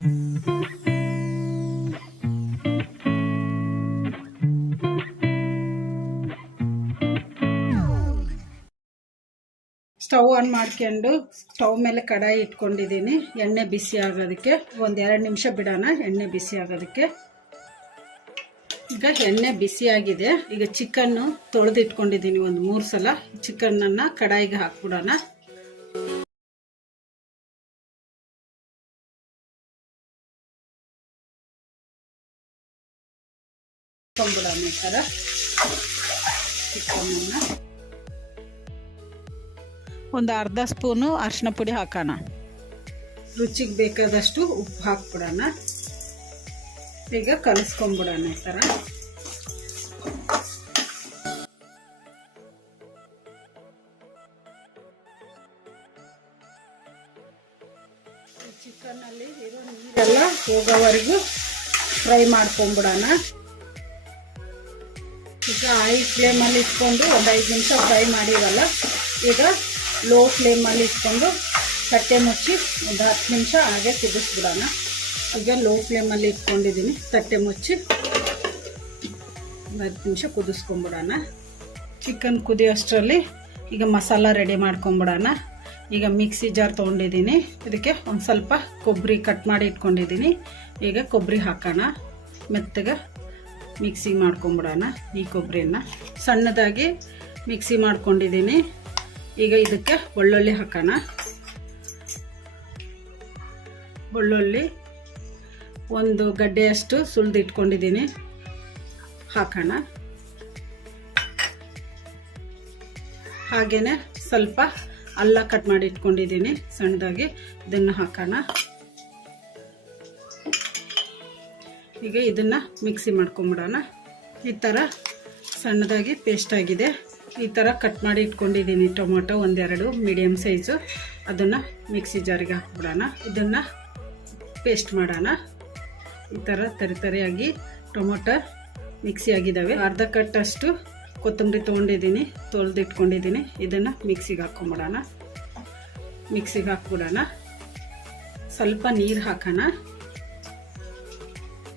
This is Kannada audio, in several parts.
ಸ್ಟವ್ ಆನ್ ಮಾಡ್ಕೊಂಡು ಸ್ಟವ್ ಮೇಲೆ ಕಡಾಯಿ ಇಟ್ಕೊಂಡಿದ್ದೀನಿ. ಎಣ್ಣೆ ಬಿಸಿ ಆಗೋದಕ್ಕೆ ಒಂದು ಎರಡು ನಿಮಿಷ ಬಿಡೋಣ. ಎಣ್ಣೆ ಬಿಸಿ ಆಗೋದಕ್ಕೆ. ಈಗ ಎಣ್ಣೆ ಬಿಸಿಯಾಗಿದೆ ಈಗ ಚಿಕನ್ನು ತೊಳೆದಿಟ್ಕೊಂಡಿದ್ದೀನಿ ಒಂದು ಮೂರು ಸಲ. ಚಿಕನ್ನನ್ನು ಕಡಾಯಿಗೆ ಹಾಕ್ಬಿಡೋಣ. ಹಾಕೊಂಡ್ಬಿಡೋಣ ಈ ಥರ. ಒಂದು ಅರ್ಧ ಸ್ಪೂನು ಅರಿಶಿನ ಪುಡಿ ಹಾಕೋಣ. ರುಚಿಗೆ ಬೇಕಾದಷ್ಟು ಉಪ್ಪು ಹಾಕ್ಬಿಡೋಣ. ಈಗ ಕಲಿಸ್ಕೊಂಬಿಡೋಣ ಈ ಥರ. ಚಿಕನ್ನಲ್ಲಿ ಇರೋ ನೀರೆಲ್ಲ ಹೋಗೋವರೆಗೂ ಫ್ರೈ ಮಾಡ್ಕೊಂಬಿಡೋಣ ಈಗ ಹೈ ಫ್ಲೇಮಲ್ಲಿ ಇಟ್ಕೊಂಡು ಒಂದು ಐದು ನಿಮಿಷ ಫ್ರೈ ಮಾಡಿವಲ್ಲ ಈಗ ಲೋ ಫ್ಲೇಮಲ್ಲಿ ಇಟ್ಕೊಂಡು ತಟ್ಟೆ ಮುಚ್ಚಿ ಒಂದು ಹತ್ತು ನಿಮಿಷ ಹಾಗೆ ಕುದಿಸ್ಬಿಡೋಣ. ಈಗ ಲೋ ಫ್ಲೇಮಲ್ಲಿ ಇಟ್ಕೊಂಡಿದ್ದೀನಿ, ತಟ್ಟೆ ಮುಚ್ಚಿ ಒಂದು ಹತ್ತು ನಿಮಿಷ ಕುದಿಸ್ಕೊಂಬಿಡೋಣ. ಚಿಕನ್ ಕುದಿಯೋಷ್ಟರಲ್ಲಿ ಈಗ ಮಸಾಲ ರೆಡಿ ಮಾಡ್ಕೊಂಬಿಡೋಣ. ಈಗ ಮಿಕ್ಸಿ ಜಾರ್ ತೊಗೊಂಡಿದ್ದೀನಿ, ಇದಕ್ಕೆ ಒಂದು ಸ್ವಲ್ಪ ಕೊಬ್ಬರಿ ಕಟ್ ಮಾಡಿ ಇಟ್ಕೊಂಡಿದ್ದೀನಿ. ಈಗ ಕೊಬ್ಬರಿ ಹಾಕೋಣ, ಮೆತ್ತಗೆ ಮಿಕ್ಸಿ ಮಾಡ್ಕೊಂಬಿಡೋಣ ಈ ಕೊಬ್ಬರಿನ. ಸಣ್ಣದಾಗಿ ಮಿಕ್ಸಿ ಮಾಡ್ಕೊಂಡಿದ್ದೀನಿ. ಈಗ ಇದಕ್ಕೆ ಬೆಳ್ಳುಳ್ಳಿ ಹಾಕೋಣ. ಬೆಳ್ಳುಳ್ಳಿ ಒಂದು ಗಡ್ಡೆಯಷ್ಟು ಸುಲಿದು ಇಟ್ಕೊಂಡಿದ್ದೀನಿ ಹಾಕೋಣ. ಹಾಗೆಯೇ ಸ್ವಲ್ಪ ಅಲ್ಲ ಕಟ್ ಮಾಡಿ ಇಟ್ಕೊಂಡಿದ್ದೀನಿ ಸಣ್ಣದಾಗಿ ಇದನ್ನು ಹಾಕೋಣ. ಈಗ ಇದನ್ನು ಮಿಕ್ಸಿ ಮಾಡ್ಕೊಂಬಿಡೋಣ. ಈ ಥರ ಸಣ್ಣದಾಗಿ ಪೇಸ್ಟ್ ಆಗಿದೆ. ಈ ಥರ ಕಟ್ ಮಾಡಿ ಇಟ್ಕೊಂಡಿದ್ದೀನಿ ಟೊಮೊಟೊ ಒಂದೆರಡು ಮೀಡಿಯಮ್ ಸೈಜು ಅದನ್ನು ಮಿಕ್ಸಿ ಜಾರಿಗೆ ಹಾಕ್ಬಿಡೋಣ. ಇದನ್ನು ಪೇಸ್ಟ್ ಮಾಡೋಣ. ಈ ಥರ ತರಿ ತರಿಯಾಗಿ ಟೊಮೊಟೊ ಮಿಕ್ಸಿ ಆಗಿದ್ದಾವೆ ಅರ್ಧ ಕಟ್ಟಷ್ಟು ಕೊತ್ತಂಬರಿ ತೊಗೊಂಡಿದ್ದೀನಿ, ತೊಳೆದಿಟ್ಕೊಂಡಿದ್ದೀನಿ. ಇದನ್ನು ಮಿಕ್ಸಿಗೆ ಹಾಕ್ಕೊಂಬಿಡೋಣ. ಮಿಕ್ಸಿಗೆ ಹಾಕ್ಬಿಡೋಣ. ಸ್ವಲ್ಪ ನೀರು ಹಾಕೋಣ.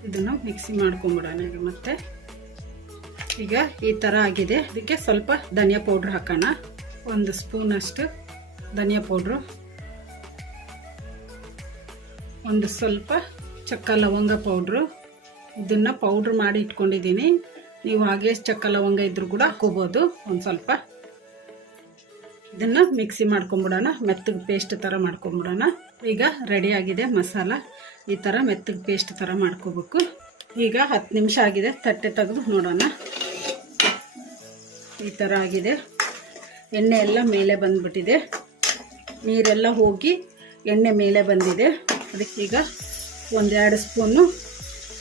ಇದನ್ನು ಮಿಕ್ಸಿ ಮಾಡ್ಕೊಂಬಿಡೋಣ ಈಗ ಮತ್ತೆ. ಈಗ ಈ ಥರ ಆಗಿದೆ. ಅದಕ್ಕೆ ಸ್ವಲ್ಪ ಧನಿಯಾ ಪೌಡ್ರ್ ಹಾಕೋಣ. ಒಂದು ಸ್ಪೂನಷ್ಟು ಧನಿಯಾ ಪೌಡ್ರು ಒಂದು ಸ್ವಲ್ಪ ಚಕ್ಕ ಲವಂಗ ಪೌಡ್ರು ಇದನ್ನು ಪೌಡ್ರ್ ಮಾಡಿ ಇಟ್ಕೊಂಡಿದ್ದೀನಿ. ನೀವು ಹಾಗೆ ಚಕ್ಕ ಲವಂಗ ಇದ್ರೂ ಕೂಡ ಹಾಕೋಬೋದು ಒಂದು ಸ್ವಲ್ಪ ಇದನ್ನು ಮಿಕ್ಸಿ ಮಾಡ್ಕೊಂಬಿಡೋಣ. ಮೆತ್ತಗೆ ಪೇಸ್ಟ್ ಥರ ಮಾಡ್ಕೊಂಬಿಡೋಣ. ಈಗ ರೆಡಿ ಆಗಿದೆ ಮಸಾಲ. ಈ ಥರ ಮೆತ್ತಗೆ ಪೇಸ್ಟ್ ಥರ ಮಾಡ್ಕೋಬೇಕು. ಈಗ ಹತ್ತು ನಿಮಿಷ ಆಗಿದೆ. ತಟ್ಟೆ ತೆಗೆದು ನೋಡೋಣ. ಈ ಥರ ಆಗಿದೆ. ಎಣ್ಣೆ ಎಲ್ಲ ಮೇಲೆ ಬಂದ್ಬಿಟ್ಟಿದೆ. ನೀರೆಲ್ಲ ಹೋಗಿ ಎಣ್ಣೆ ಮೇಲೆ ಬಂದಿದೆ. ಅದಕ್ಕೀಗ ಒಂದೆರಡು ಸ್ಪೂನು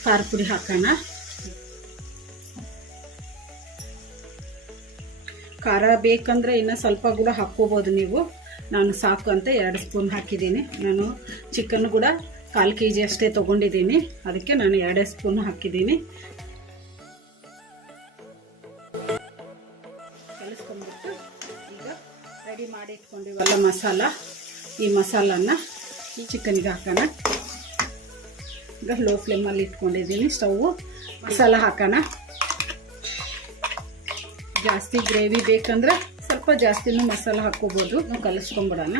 ಖಾರ ಪುಡಿ ಹಾಕೋಣ. ಖಾರ ಬೇಕಂದರೆ ಇನ್ನು ಸ್ವಲ್ಪ ಕೂಡ ಹಾಕ್ಕೋಬೋದು ನೀವು. ನಾನು ಸಾಕು ಅಂತ ಎರಡು ಸ್ಪೂನ್ ಹಾಕಿದ್ದೀನಿ. ನಾನು ಚಿಕನ್ ಕೂಡ ಕಾಲು ಕೆ ಜಿ ಅಷ್ಟೇ ತೊಗೊಂಡಿದ್ದೀನಿ. ಅದಕ್ಕೆ ನಾನು ಎರಡೇ ಸ್ಪೂನ್ ಹಾಕಿದ್ದೀನಿ. ಕಲಿಸ್ಕೊಂಡ್ಬಿಟ್ಟು ಈಗ ರೆಡಿ ಮಾಡಿ ಇಟ್ಕೊಂಡಿವಲ್ಲ ಮಸಾಲ, ಈ ಮಸಾಲನ್ನ ಈ ಚಿಕನ್ಗೆ ಹಾಕೋಣ. ಈಗ ಲೋ ಫ್ಲೇಮಲ್ಲಿ ಇಟ್ಕೊಂಡಿದ್ದೀನಿ. ಸ್ಟವ್ ಮಸಾಲ ಹಾಕೋಣ. ಜಾಸ್ತಿ ಗ್ರೇವಿ ಬೇಕಂದ್ರೆ ಸ್ವಲ್ಪ ಜಾಸ್ತಿನೂ ಮಸಾಲ ಹಾಕ್ಕೋಬೋದು. ಕಲಿಸ್ಕೊಂಬಿಡೋಣ.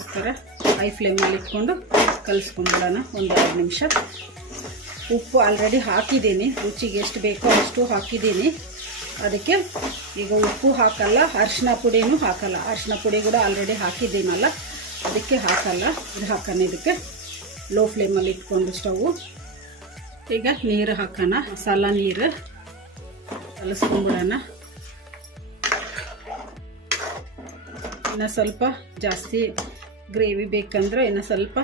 ಈ ಥರ ಹೈ ಫ್ಲೇಮಲ್ಲಿ ಇಟ್ಕೊಂಡು ಕಲಿಸ್ಕೊಂಬಿಡೋಣ ಒಂದು ಎರಡು ನಿಮಿಷ. ಉಪ್ಪು ಆಲ್ರೆಡಿ ಹಾಕಿದ್ದೀನಿ. ರುಚಿಗೆ ಎಷ್ಟು ಬೇಕೋ ಅಷ್ಟು ಹಾಕಿದ್ದೀನಿ. ಅದಕ್ಕೆ ಈಗ ಉಪ್ಪು ಹಾಕಲ್ಲ, ಅರಿಶಿನ ಪುಡಿನೂ ಹಾಕಲ್ಲ. ಅರಿಶಿನ ಪುಡಿ ಕೂಡ ಆಲ್ರೆಡಿ ಹಾಕಿದ್ದೀನಲ್ಲ, ಅದಕ್ಕೆ ಹಾಕಲ್ಲ. ಇದು ಹಾಕೋಣ ಇದಕ್ಕೆ. ಲೋ ಫ್ಲೇಮಲ್ಲಿ ಇಟ್ಕೊಂಡು ಸ್ಟವ್ ಈಗ ನೀರು ಹಾಕೋಣ. ಮಸಾಲ ನೀರು. ಕಲಿಸ್ಕೊಂಬಿಡೋಣ ಇನ್ನು ಸ್ವಲ್ಪ ಜಾಸ್ತಿ ಗ್ರೇವಿ ಬೇಕಂದ್ರೆ ಇನ್ನು ಸ್ವಲ್ಪ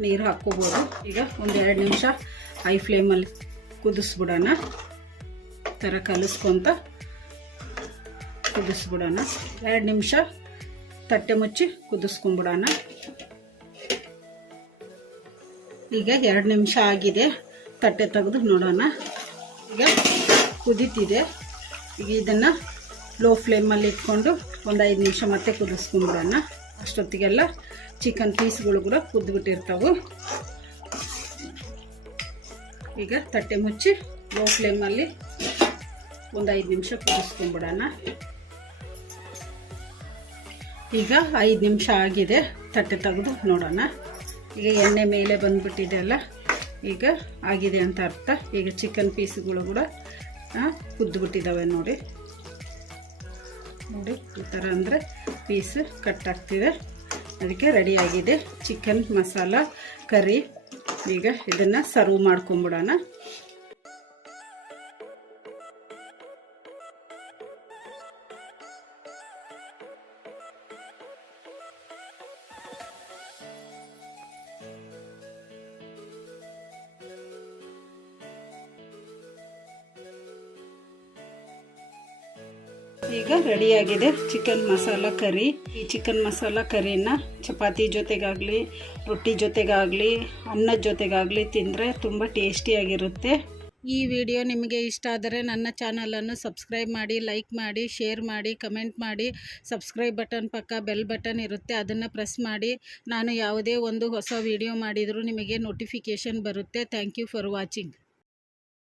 ನೀರು ಹಾಕ್ಕೋಬೋದು. ಈಗ ಒಂದು ಎರಡು ನಿಮಿಷ ಹೈ ಫ್ಲೇಮಲ್ಲಿ ಕುದಿಸ್ಬಿಡೋಣ. ಥರ ಕಲಿಸ್ಕೊತ ಕುದಿಸ್ಬಿಡೋಣ. ಎರಡು ನಿಮಿಷ ತಟ್ಟೆ ಮುಚ್ಚಿ ಕುದಿಸ್ಕೊಂಬಿಡೋಣ ಈಗ ಎರಡು ನಿಮಿಷ ಆಗಿದೆ. ತಟ್ಟೆ ತೆಗೆದು ನೋಡೋಣ. ಈಗ ಕುದೀತಿದೆ. ಈಗ ಇದನ್ನು ಲೋ ಫ್ಲೇಮಲ್ಲಿ ಇಟ್ಕೊಂಡು ಒಂದು ಐದು ನಿಮಿಷ ಮತ್ತೆ ಕುದಿಸ್ಕೊಂಡ್ಬಿಡೋಣ ಅಷ್ಟೊತ್ತಿಗೆಲ್ಲ ಚಿಕನ್ ಪೀಸ್ಗಳು ಕೂಡ ಕುದ್ದುಬಿಟ್ಟಿರ್ತಾವೆ ಈಗ ತಟ್ಟೆ ಮುಚ್ಚಿ ಲೋ ಫ್ಲೇಮಲ್ಲಿ ಒಂದು ಐದು ನಿಮಿಷ ಕುದಿಸ್ಕೊಂಬಿಡೋಣ. ಈಗ ಐದು ನಿಮಿಷ ಆಗಿದೆ ತಟ್ಟೆ ತೆಗೆದು ನೋಡೋಣ. ಈಗ ಎಣ್ಣೆ ಮೇಲೆ ಬಂದುಬಿಟ್ಟಿದೆ ಅಲ್ಲ? ಈಗ ಆಗಿದೆ ಅಂತ ಅರ್ಥ. ಈಗ ಚಿಕನ್ ಪೀಸ್ಗಳು ಕೂಡ ಕುದ್ದುಬಿಟ್ಟಿದ್ದಾವೆ ನೋಡಿ. ನೋಡಿ, ಈ ಥರ ಅಂದರೆ ಪೀಸ್ ಕಟ್ ಆಗ್ತಿದೆ. ಅದಕ್ಕೆ ರೆಡಿಯಾಗಿದೆ ಚಿಕನ್ ಮಸಾಲ ಕರಿ ಈಗ ಇದನ್ನು ಸರ್ವ್ ಮಾಡ್ಕೊಂಬಿಡೋಣ. ಈಗ ರೆಡಿಯಾಗಿದೆ ಚಿಕನ್ ಮಸಾಲ ಕರಿ ಈ ಚಿಕನ್ ಮಸಾಲ ಕರಿನ ಚಪಾತಿ ಜೊತೆಗಾಗಲಿ, ರೊಟ್ಟಿ ಜೊತೆಗಾಗಲಿ ಅನ್ನದ ಜೊತೆಗಾಗಲಿ ತಿಂದರೆ ತುಂಬ ಟೇಸ್ಟಿಯಾಗಿರುತ್ತೆ ಈ ವಿಡಿಯೋ ನಿಮಗೆ ಇಷ್ಟ ಆದರೆ ನನ್ನ ಚಾನಲನ್ನು ಸಬ್ಸ್ಕ್ರೈಬ್ ಮಾಡಿ ಲೈಕ್ ಮಾಡಿ ಶೇರ್ ಮಾಡಿ ಕಮೆಂಟ್ ಮಾಡಿ. ಸಬ್ಸ್ಕ್ರೈಬ್ ಬಟನ್ ಪಕ್ಕ ಬೆಲ್ ಬಟನ್ ಇರುತ್ತೆ. ಅದನ್ನು ಪ್ರೆಸ್ ಮಾಡಿ. ನಾನು ಯಾವುದೇ ಒಂದು ಹೊಸ ವಿಡಿಯೋ ಮಾಡಿದರೂ ನಿಮಗೆ ನೋಟಿಫಿಕೇಷನ್ ಬರುತ್ತೆ. Thank you for watching